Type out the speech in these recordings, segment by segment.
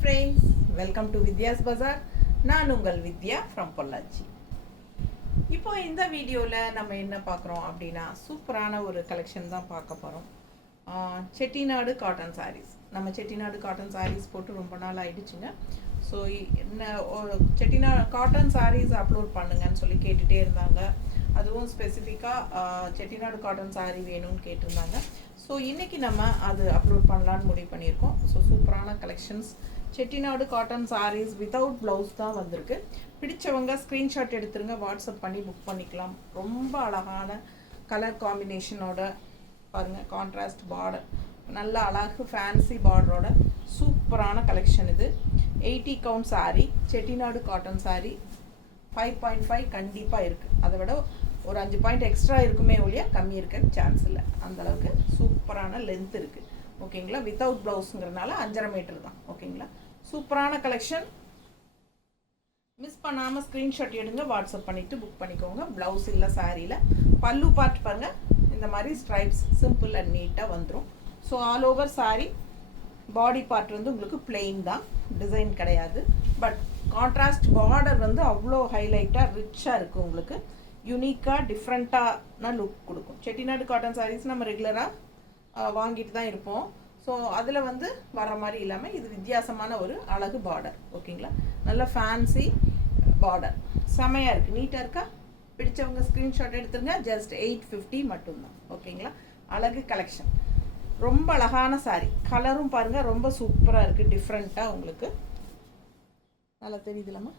friends, welcome to Vidya's Bazaar. நான் உங்கள் வித்யா from Pollachi. இப்போ இந்த வீடியோவில் நம்ம என்ன பார்க்குறோம் அப்படின்னா சூப்பரான ஒரு கலெக்ஷன் தான் பார்க்க போகிறோம். செட்டிநாடு காட்டன் சாரீஸ். நம்ம செட்டிநாடு காட்டன் சாரீஸ் போட்டு ரொம்ப நாள் ஆயிடுச்சுங்க. So Chettinad cotton sarees upload பண்ணுங்கன்னு சொல்லி கேட்டுகிட்டே இருந்தாங்க. அதுவும் ஸ்பெசிஃபிக்காக செட்டிநாடு காட்டன் சாரீ வேணும்னு கேட்டிருந்தாங்க. ஸோ இன்றைக்கி நம்ம அது அப்லோட் பண்ணலான்னு முடிவு பண்ணியிருக்கோம். ஸோ சூப்பரான collections Chettinad cotton sarees without blouse தான் வந்திருக்கு. பிடிச்சவங்க ஸ்க்ரீன்ஷாட் எடுத்துருங்க, வாட்ஸ்அப் பண்ணி புக் பண்ணிக்கலாம். ரொம்ப அழகான கலர் காம்பினேஷனோட பாருங்கள், கான்ட்ராஸ்ட் பார்டர், நல்ல அழகு ஃபேன்சி பார்டரோட சூப்பரான கலெக்ஷன் இது. 80 கவுண்ட் சாரீ, செட்டிநாடு காட்டன் சாரீ. 5.5 கண்டிப்பாக இருக்குது. அதை விட ஒரு 5 பாயிண்ட் எக்ஸ்ட்ரா இருக்குமே ஒழிய கம்மி இருக்க சான்ஸ் இல்லை. அந்தளவுக்கு சூப்பரான லென்த் இருக்குது. ஓகேங்களா, வித்தவுட் ப்ளவுஸுங்கிறதுனால 5.5 மீட்டர் தான். ஓகேங்களா, சூப்பரான கலெக்ஷன். மிஸ் பண்ணாமல் ஸ்க்ரீன்ஷாட் எடுங்க, வாட்ஸ்அப் பண்ணிவிட்டு புக் பண்ணிக்கோங்க. ப்ளவுஸ் இல்லை சாரியில். பல்லு பார்ட் பாருங்கள், இந்த மாதிரி ஸ்ட்ரைப்ஸ் சிம்பிள் அண்ட் நீட்டாக வந்துடும். So all over sorry. Body part வந்து உங்களுக்கு பிளெயின் தான், டிசைன் கிடையாது. பட் கான்ட்ராஸ்ட் பார்டர் வந்து அவ்வளோ ஹைலைட்டாக ரிச்சாக இருக்குது. உங்களுக்கு யூனிக்காக டிஃப்ரெண்ட்டான லுக் கொடுக்கும். செட்டிநாடு காட்டன் சாரீஸ் நம்ம ரெகுலராக வாங்கிட்டு தான் இருப்போம். ஸோ அதில் வந்து வர மாதிரி இல்லாமல் இது வித்தியாசமான ஒரு அழகு பார்டர். ஓகேங்களா, நல்ல ஃபேன்சி பார்டர், செமையாக இருக்குது, நீட்டாக இருக்கா? பிடிச்சவங்க ஸ்க்ரீன்ஷாட் எடுத்துருங்க. ஜஸ்ட் 850 மட்டும்தான். ஓகேங்களா, அழகு கலெக்ஷன், ரொம்ப அழகான சாரீ. கலரும் பாருங்கள், ரொம்ப சூப்பராக இருக்குது, டிஃப்ரெண்ட்டாக உங்களுக்கு நல்லா தெரியுதுலாமா?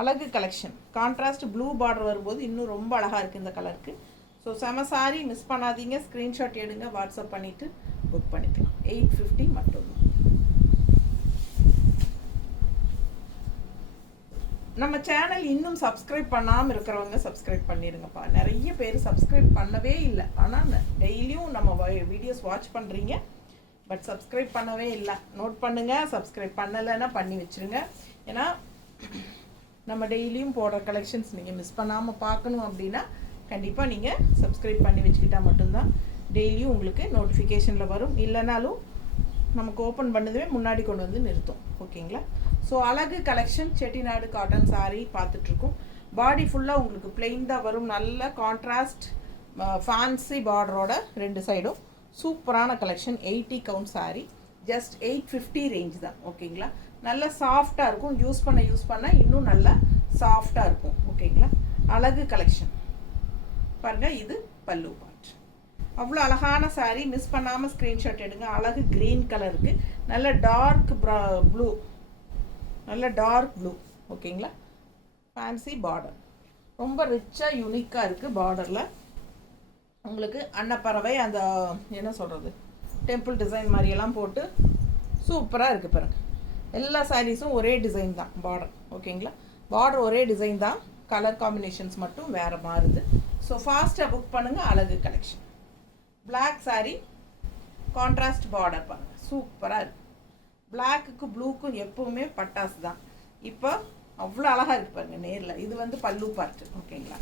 அழகு கலெக்ஷன். கான்ட்ராஸ்ட் ப்ளூ பார்டர் வரும்போது இன்னும் ரொம்ப அழகாக இருக்குது இந்த கலருக்கு. ஸோ செம சாரி, மிஸ் பண்ணாதீங்க. ஸ்க்ரீன்ஷாட் எடுங்க, வாட்ஸ்அப் பண்ணிவிட்டு புக் பண்ணிக்கலாம். 850 மட்டும்தான். நம்ம சேனல் இன்னும் சப்ஸ்கிரைப் பண்ணாமல் இருக்கிறவங்க சப்ஸ்கிரைப் பண்ணிடுங்கப்பா. நிறைய பேர் சப்ஸ்கிரைப் பண்ணவே இல்லை. ஆனால் டெய்லியும் நம்ம வீடியோஸ் வாட்ச் பண்ணுறீங்க, பட் சப்ஸ்கிரைப் பண்ணவே இல்லை. நோட் பண்ணுங்கள், சப்ஸ்கிரைப் பண்ணலைன்னா பண்ணி வச்சுருங்க. ஏன்னா நம்ம டெய்லியும் போடுற கலெக்ஷன்ஸ் நீங்கள் மிஸ் பண்ணாமல் பார்க்கணும் அப்படின்னா கண்டிப்பாக நீங்கள் சப்ஸ்கிரைப் பண்ணி வச்சுக்கிட்டால் மட்டும்தான் டெய்லியும் உங்களுக்கு நோட்டிஃபிகேஷனில் வரும். இல்லைனாலும் நமக்கு ஓப்பன் பண்ணதுவே முன்னாடி கொண்டு வந்து நிறுத்தும். ஓகேங்களா, ஸோ அழகு கலெக்ஷன் செட்டிநாடு காட்டன் சாரீ பார்த்துட்ருக்கோம். பாடி ஃபுல்லாக உங்களுக்கு பிளெயின் தான் வரும். நல்ல கான்ட்ராஸ்ட் ஃபேன்சி பார்டரோட 2 சைடும் சூப்பரான collection. 80 count sari, just 850 range தான். ஓகேங்களா, நல்ல சாஃப்டாக இருக்கும். யூஸ் பண்ண இன்னும் நல்லா சாஃப்டாக இருக்கும். ஓகேங்களா, அழகு கலெக்ஷன் பாருங்கள். இது பல்லு பார்ட். அவ்வளோ அழகான சாரீ, மிஸ் பண்ணாமல் ஸ்க்ரீன்ஷாட் எடுங்க. அழகு க்ரீன் கலருக்கு நல்ல டார்க் ப்ளூ, நல்ல டார்க் ப்ளூ. ஓகேங்களா, ஃபேன்சி பார்டர், ரொம்ப ரிச்சாக யூனிக்காக இருக்குது. பார்டரில் உங்களுக்கு அன்னப்பறவை அந்த என்ன சொல்கிறது டெம்பிள் டிசைன் மாதிரியெல்லாம் போட்டு சூப்பராக இருக்குது பாருங்கள். எல்லா சாரீஸும் ஒரே டிசைன் தான் பார்டர். ஓகேங்களா, பார்டர் ஒரே டிசைன் தான், கலர் காம்பினேஷன்ஸ் மட்டும் வேறு மாறுது. ஸோ ஃபாஸ்ட்டாக புக் பண்ணுங்கள். அழகு collection. Black saree, contrast border பாருங்கள், சூப்பராக இருக்குது. பிளாக்குக்கு ப்ளூக்கும் எப்போவுமே பட்டாசு தான். இப்போ அவ்வளோ அழகாக இருக்குது பாருங்கள் நேரில். இது வந்து பல்லு பார்ட்டு. ஓகேங்களா,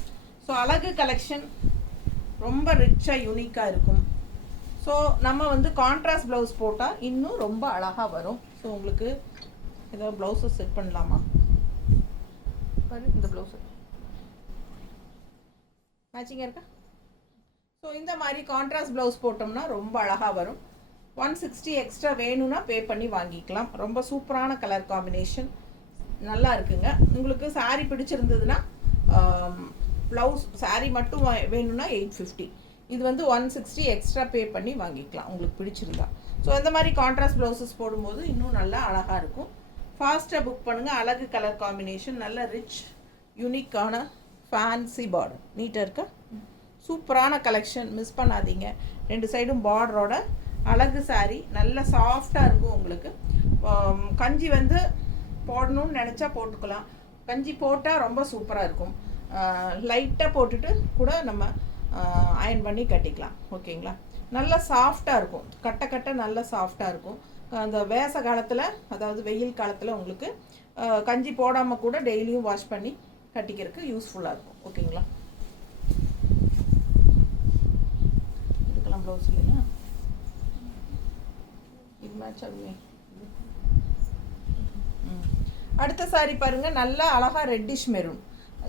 ஸோ அழகு கலெக்ஷன் ரொம்ப ரிச்சாக யூனிக்காக இருக்கும். ஸோ நம்ம வந்து கான்ட்ராஸ்ட் ப்ளவுஸ் போட்டால் இன்னும் ரொம்ப அழகாக வரும். ஸோ உங்களுக்கு ஏதோ ப்ளவுஸை செட் பண்ணலாமா பாரு, இந்த ப்ளவுஸு மேட்சிங்காக இருக்கா? ஸோ இந்த மாதிரி கான்ட்ராஸ்ட் ப்ளவுஸ் போட்டோம்னா ரொம்ப அழகாக வரும். 160 எக்ஸ்ட்ரா வேணும்னா பே பண்ணி வாங்கிக்கலாம். ரொம்ப சூப்பரான கலர் காம்பினேஷன், நல்லா இருக்குங்க. உங்களுக்கு சாரீ பிடிச்சிருந்ததுன்னா ப்ளவுஸ் சாரீ மட்டும் வேணும்னா 850. இது வந்து 160 எக்ஸ்ட்ரா பே பண்ணி வாங்கிக்கலாம் உங்களுக்கு பிடிச்சிருந்தா. ஸோ இந்த மாதிரி கான்ட்ராஸ்ட் ப்ளவுசஸ் போடும்போது இன்னும் நல்லா அழகாக இருக்கும். ஃபாஸ்ட்டாக புக் பண்ணுங்கள். அழகு கலர் காம்பினேஷன், நல்ல ரிச் யூனிக்கான ஃபேன்சி பார்டர், நீட்டாக இருக்கா? சூப்பரான கலெக்ஷன், மிஸ் பண்ணாதீங்க. 2 சைடும் பார்டரோட அழகு சாரீ, நல்ல சாஃப்டாக இருக்கும். உங்களுக்கு கஞ்சி வந்து போடணும்னு நினச்சா போட்டுக்கலாம். கஞ்சி போட்டால் ரொம்ப சூப்பராக இருக்கும். லைட்டாக போட்டுட்டு கூட நம்ம அயன் பண்ணி கட்டிக்கலாம். ஓகேங்களா, நல்லா சாஃப்டாக இருக்கும். கட்ட நல்லா சாஃப்டாக இருக்கும். அந்த வேச காலத்தில், அதாவது வெயில் காலத்தில் உங்களுக்கு கஞ்சி போடாமல் கூட டெய்லியும் வாஷ் பண்ணி கட்டிக்கிறதுக்கு யூஸ்ஃபுல்லாக இருக்கும். ஓகேங்களா, இதுக்கெல்லாம் ப்ளவுஸ் இல்லையா? இது மேட்ச் ஆகுமே. அடுத்த சாரி பாருங்கள், நல்ல அழகாக ரெட்டிஷ் மெரூன்.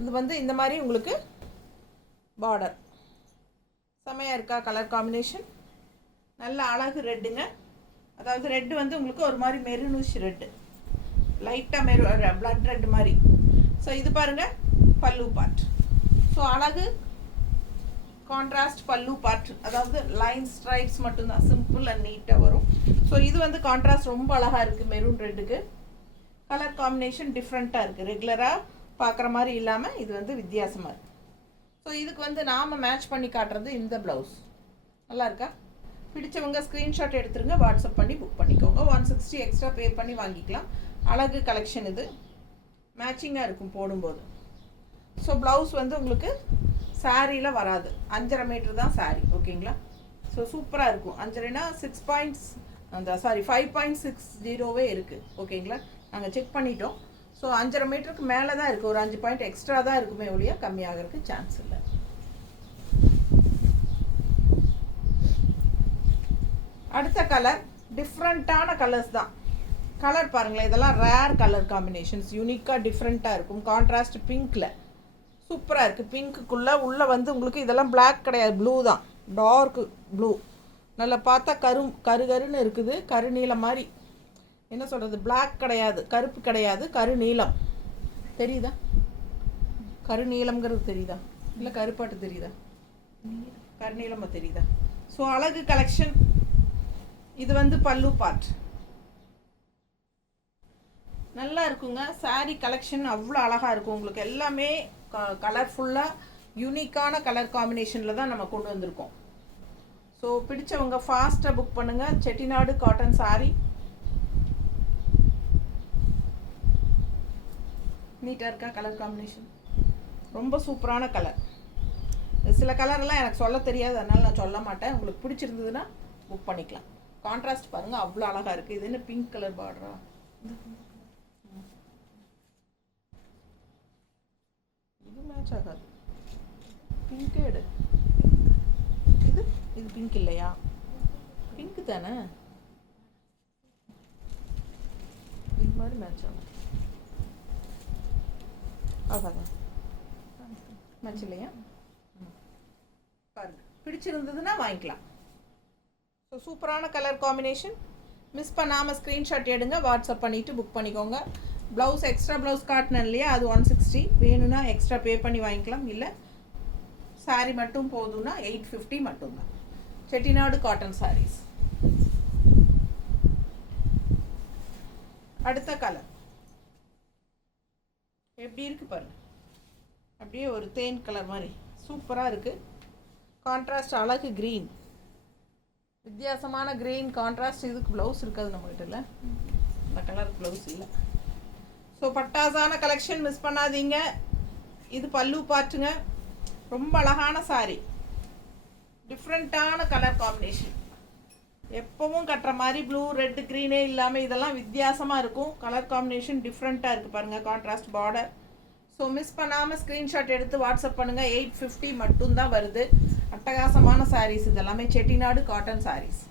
இது வந்து இந்த மாதிரி உங்களுக்கு பார்டர் செமையாக இருக்கா? கலர் காம்பினேஷன் நல்ல அழகு ரெட்டுங்க. அதாவது ரெட்டு வந்து உங்களுக்கு ஒரு மாதிரி மெரூனிஷ் ரெட்டு, லைட்டாக பிளட் ரெட் மாதிரி. ஸோ இது பாருங்கள் பல்லு பார்ட். ஸோ அழகு கான்ட்ராஸ்ட் பல்லு பார்ட், அதாவது லைன் ஸ்ட்ரைப்ஸ் மட்டும்தான், சிம்பிள் அண்ட் நீட்டாக வரும். ஸோ இது வந்து கான்ட்ராஸ்ட் ரொம்ப அழகாக இருக்குது. மெரூன் ரெட்டுக்கு கலர் காம்பினேஷன் டிஃப்ரெண்ட்டாக இருக்குது, ரெகுலராக பார்க்குற மாதிரி இல்லாமல் இது வந்து வித்தியாசமாக இருக்குது. ஸோ இதுக்கு வந்து நாம் மேட்ச் பண்ணி காட்டுறது இந்த ப்ளவுஸ். நல்லா இருக்கா? பிடிச்சவங்க ஸ்க்ரீன்ஷாட் எடுத்துருங்க, வாட்ஸ்அப் பண்ணி புக் பண்ணிக்கோங்க. 160 எக்ஸ்ட்ரா பே பண்ணி வாங்கிக்கலாம். அழகு கலெக்ஷன் இது, மேட்சிங்காக இருக்கும் போடும்போது. ஸோ ப்ளவுஸ் வந்து உங்களுக்கு சாரியில் வராது, 5.5 மீட்டர் தான் சாரி. ஓகேங்களா? ஸோ சூப்பராக இருக்கும். 5.5னா 6 பாயிண்ட்ஸ், அந்த 5.60 இருக்குது. ஓகேங்களா? நாங்கள் செக் பண்ணிட்டோம். ஸோ 5.5 மீட்டருக்கு மேலே தான் இருக்குது, ஒரு 5 பாயிண்ட் எக்ஸ்ட்ரா தான் இருக்குமே ஒழிய கம்மியாகிறதுக்கு சான்ஸ் இல்லை. அடுத்த கலர் டிஃப்ரெண்ட்டான கலர்ஸ் தான். கலர் பாருங்களேன், இதெல்லாம் ரேர் கலர் காம்பினேஷன்ஸ், யூனிக்காக டிஃப்ரெண்ட்டாக இருக்கும். கான்ட்ராஸ்ட் பிங்க்கில் சூப்பராக இருக்குது. பிங்க்குள்ளே உள்ளே வந்து உங்களுக்கு இதெல்லாம் பிளாக் கிடையாது, ப்ளூ தான், டார்க் ப்ளூ. நல்லா பார்த்தா கருன்னு இருக்குது, கருநீலம் மாதிரி. என்ன சொல்கிறது, பிளாக் கிடையாது, கருப்பு கிடையாது, கருநீலம். தெரியுதா? கருநீலம்ங்கிறது தெரியுதா? இல்லை கருப்பாட்டு தெரியுதா? கருநீலமாக தெரியுதா? ஸோ அழகு கலெக்ஷன். இது வந்து பல்லு பார்ட் நல்லா இருக்குங்க. சாரீ கலெக்ஷன் அவ்வளோ அழகாக இருக்கும். உங்களுக்கு எல்லாமே கலர்ஃபுல்லாக யூனிக்கான கலர் காம்பினேஷனில் தான் நம்ம கொண்டு வந்திருக்கோம். ஸோ பிடிச்சவங்க ஃபாஸ்ட்டாக புக் பண்ணுங்கள். செட்டிநாடு காட்டன் சாரீ நீட்டாக இருக்கா? கலர் காம்பினேஷன் ரொம்ப சூப்பரான கலர். சில கலர்லாம் எனக்கு சொல்ல தெரியாது, அதனால் நான் சொல்ல மாட்டேன். உங்களுக்கு பிடிச்சிருந்ததுன்னா புக் பண்ணிக்கலாம். கான்ட்ராஸ்ட் பாருங்கள், அவ்வளோ அழகாக இருக்குது. இது என்ன பிங்க் கலர் பார்டரா? இது மேட்ச் ஆகாது, பிங்கே எடு. இது இது பிங்க் இல்லையா? பிங்க் தானே, இது மாதிரி மேட்ச் ஆகும். ஆகாதா? மேட்ச் இல்லையா? பாருங்க, பிடிச்சிருந்ததுன்னா வாங்கிக்கலாம். ஸோ சூப்பரான கலர் காம்பினேஷன். மிஸ் பண்ணாமல் ஸ்க்ரீன்ஷாட் எடுங்க, வாட்ஸ்அப் பண்ணிவிட்டு புக் பண்ணிக்கோங்க. ப்ளவுஸ் எக்ஸ்ட்ரா ப்ளவுஸ் காட்டினேன் இல்லையா, அது 160. வேணும்னா எக்ஸ்ட்ரா பே பண்ணி வாங்கிக்கலாம். இல்லை சாரீ மட்டும் போதும்னா 850 மட்டும்தான். செட்டிநாடு காட்டன் சாரீஸ். அடுத்த கலர் எப்படி இருக்குது பாருங்க, அப்படியே ஒரு தேன் கலர் மாதிரி சூப்பராக இருக்குது. கான்ட்ராஸ்ட் அழகு க்ரீன், வித்தியாசமான க்ரீன் கான்ட்ராஸ்ட். இதுக்கு ப்ளவுஸ் இருக்காது நம்மகிட்ட, இல்லை இந்த கலர் ப்ளவுஸ் இல்லை. ஸோ பட்டாசான கலெக்ஷன், மிஸ் பண்ணாதீங்க. இது பல்லு பார்ட்டுங்க, ரொம்ப அழகான சாரீ, டிஃப்ரெண்ட்டான கலர் காம்பினேஷன். எப்பவும் கட்டுற மாதிரி ப்ளூ ரெட் க்ரீனே இல்லாமல் இதெல்லாம் வித்தியாசமாக இருக்கும். கலர் காம்பினேஷன் டிஃப்ரெண்ட்டாக இருக்குது பாருங்கள், கான்ட்ராஸ்ட் பார்டர். ஸோ மிஸ் பண்ணாமல் ஸ்க்ரீன்ஷாட் எடுத்து வாட்ஸ்அப் பண்ணுங்கள். 850 மட்டும்தான் வருது. அட்டகாசமான சாரீஸ் இதெல்லாமே, Chettinad cotton sarees.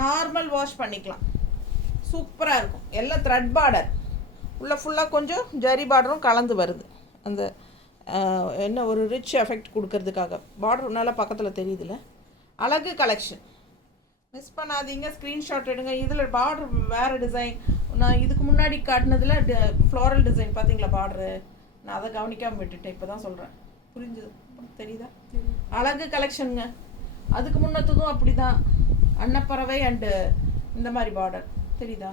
Normal wash பண்ணிக்கலாம், சூப்பராக இருக்கும். எல்லாம் த்ரெட் பார்டர், உள்ள ஃபுல்லாக கொஞ்சம் ஜரி பார்டரும் கலந்து வருது. அந்த என்ன ஒரு ரிச் எஃபெக்ட் கொடுக்கறதுக்காக பார்டர் நல்லா பக்கத்தில் தெரியுதுல்ல. அழகு கலெக்ஷன், மிஸ் பண்ணாதீங்க. ஸ்க்ரீன்ஷாட் எடுங்க. இதில் பார்டர் வேறு டிசைன். நான் இதுக்கு முன்னாடி காட்டினதில் ஃப்ளோரல் டிசைன் பார்த்தீங்களா பார்டரு, நான் அதை கவனிக்காமல் விட்டுட்டேன். இப்போ தான் சொல்கிறேன், புரிஞ்சுது? தெரியுதா? அழகு கலெக்ஷனுங்க. அதுக்கு முன்னத்ததும் அப்படி தான், அன்னப்பறவை அண்டு இந்த மாதிரி பார்டர் தெரியுதா?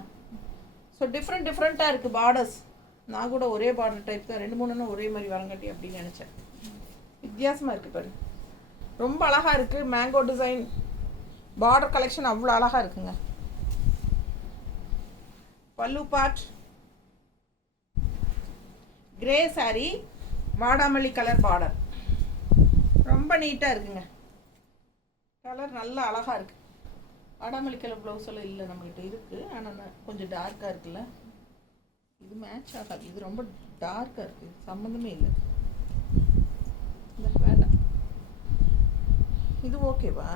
ஸோ டிஃப்ரெண்ட்டாக இருக்குது பார்டர்ஸ். நான் கூட ஒரே பார்டர் டைப் தான், 2-3 ஒரே மாதிரி வரங்காட்டி அப்படின்னு நினச்சேன். வித்தியாசமாக இருக்குது பாரு, ரொம்ப அழகாக இருக்குது. மேங்கோ டிசைன் பார்டர் கலெக்ஷன் அவ்வளோ அழகாக இருக்குங்க. பல்லு பார்ட் கிரே சாரீ, வாடாமல்லி கலர் பார்டர், ரொம்ப நீட்டாக இருக்குங்க. கலர் நல்லா அழகாக இருக்குது. வாடாமல்லி கலர் ப்ளவுஸ் எல்லாம் இல்லை நம்மகிட்ட இருக்குது, ஆனால் கொஞ்சம் டார்க்காக இருக்குல்ல. இது மேட்ச் ஆகாது, இது ரொம்ப டார்க்காக இருக்குது, சம்மந்தமே இல்லை. இந்த வேண்டாம், இது ஓகேவா?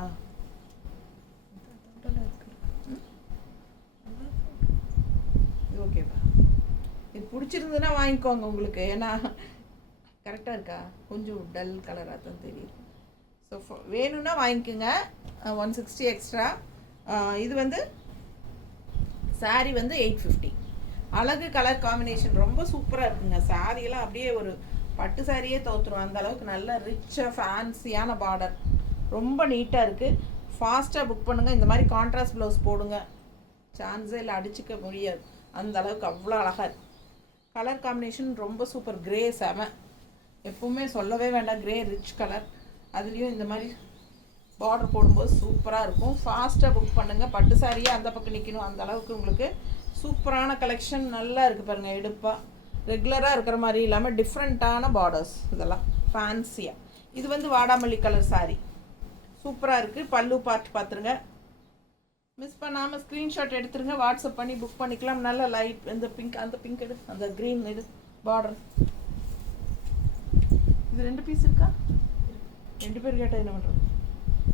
இது ஓகேவா? இது பிடிச்சிருந்ததுன்னா வாங்கிக்கோங்க உங்களுக்கு. ஏன்னா கரெக்டாக இருக்கா? கொஞ்சம் டல் கலராக தான் தெரியுது. ஸோ வேணும்னா வாங்கிக்கோங்க. 160 எக்ஸ்ட்ரா. இது வந்து சாரீ வந்து 850. அழகு கலர் காம்பினேஷன் ரொம்ப சூப்பராக இருக்குங்க. சாரியெல்லாம் அப்படியே ஒரு பட்டு சாரியே தோற்றுரும், அந்த அளவுக்கு நல்ல ரிச்சாக ஃபேன்சியான பார்டர், ரொம்ப நீட்டாக இருக்குது. ஃபாஸ்ட்டாக புக் பண்ணுங்கள். இந்த மாதிரி கான்ட்ராஸ்ட் ப்ளவுஸ் போடுங்க, சான்ஸே இல்லை, அடிச்சுக்க முடியாது. அந்த அளவுக்கு அவ்வளோ அழகாக இருக்குது. கலர் காம்பினேஷன் ரொம்ப சூப்பர். கிரே செம, எப்பவுமே சொல்லவே வேண்டாம். கிரே ரிச் கலர், அதுலேயும் இந்த மாதிரி பார்டர் போடும்போது சூப்பராக இருக்கும். ஃபாஸ்ட்டாக புக் பண்ணுங்கள். பட்டு சாரியே அந்த பக்கம் நிற்கணும், அந்த அளவுக்கு உங்களுக்கு சூப்பரான கலெக்ஷன். நல்லா இருக்குது பாருங்கள். எடுப்பாக ரெகுலராக இருக்கிற மாதிரி இல்லாமல் டிஃப்ரெண்ட்டான பார்டர்ஸ், இதெல்லாம் ஃபேன்சியாக. இது வந்து வாடாமல்லி கலர் சாரீ, சூப்பராக இருக்குது. பல்லு பார்ட் பார்த்துருங்க. மிஸ் பண்ணாமல் ஸ்க்ரீன்ஷாட் எடுத்துருங்க, வாட்ஸ்அப் பண்ணி புக் பண்ணிக்கலாம். நல்ல லைட் இந்த பிங்க், அந்த பிங்க் எடு, அந்த க்ரீன் எடு பார்டர். இது 2 பீஸ் இருக்கா? 2 பேர் கேட்டால் என்ன பண்ணுறது?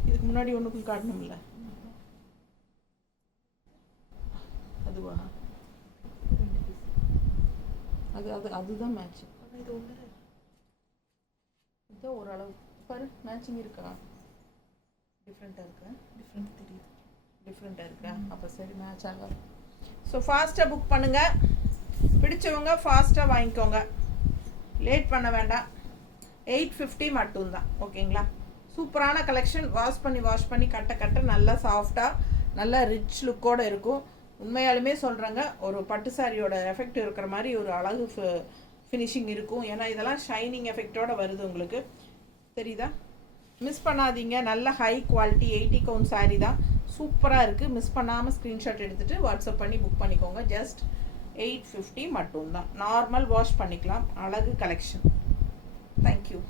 இதுக்கு முன்னாடி ஒன்றுக்கும் காட்டணும்ல, அதுவா? அதுதான் மேட்ச். இதுதான் ஓரளவு பாரு, மேட்சிங் இருக்கா? டிஃப்ரெண்ட்டாக இருக்கா? டிஃப்ரெண்ட் தெரியுது, டிஃப்ரெண்ட்டாக இருக்கா? அப்போ சரி, மேட்ச் ஆகும். ஸோ ஃபாஸ்ட்டாக புக் பண்ணுங்கள். பிடிச்சவங்க ஃபாஸ்ட்டாக வாங்கிக்கோங்க, லேட் பண்ண வேண்டாம். 850 மட்டும்தான். ஓகேங்களா? சூப்பரான கலெக்ஷன். வாஷ் பண்ணி கட்ட நல்லா சாஃப்டாக நல்லா ரிச் லுக்கோடு இருக்கும். உண்மையாலுமே சொல்கிறேங்க, ஒரு பட்டு சாரியோட எஃபெக்ட் இருக்கிற மாதிரி ஒரு அழகு ஃபினிஷிங் இருக்கும். ஏன்னா இதெல்லாம் ஷைனிங் எஃபெக்டோடு வருது, உங்களுக்கு தெரியுதா? மிஸ் பண்ணாதீங்க. நல்ல ஹை குவாலிட்டி 80 கவுண்ட் சாரீ தான், சூப்பராக இருக்குது. மிஸ் பண்ணாமல் ஸ்க்ரீன்ஷாட் எடுத்துகிட்டு வாட்ஸ்அப் பண்ணி புக் பண்ணிக்கோங்க. ஜஸ்ட் 850 மட்டும்தான். நார்மல் வாஷ் பண்ணிக்கலாம். அழகு கலெக்ஷன். தேங்க்யூ.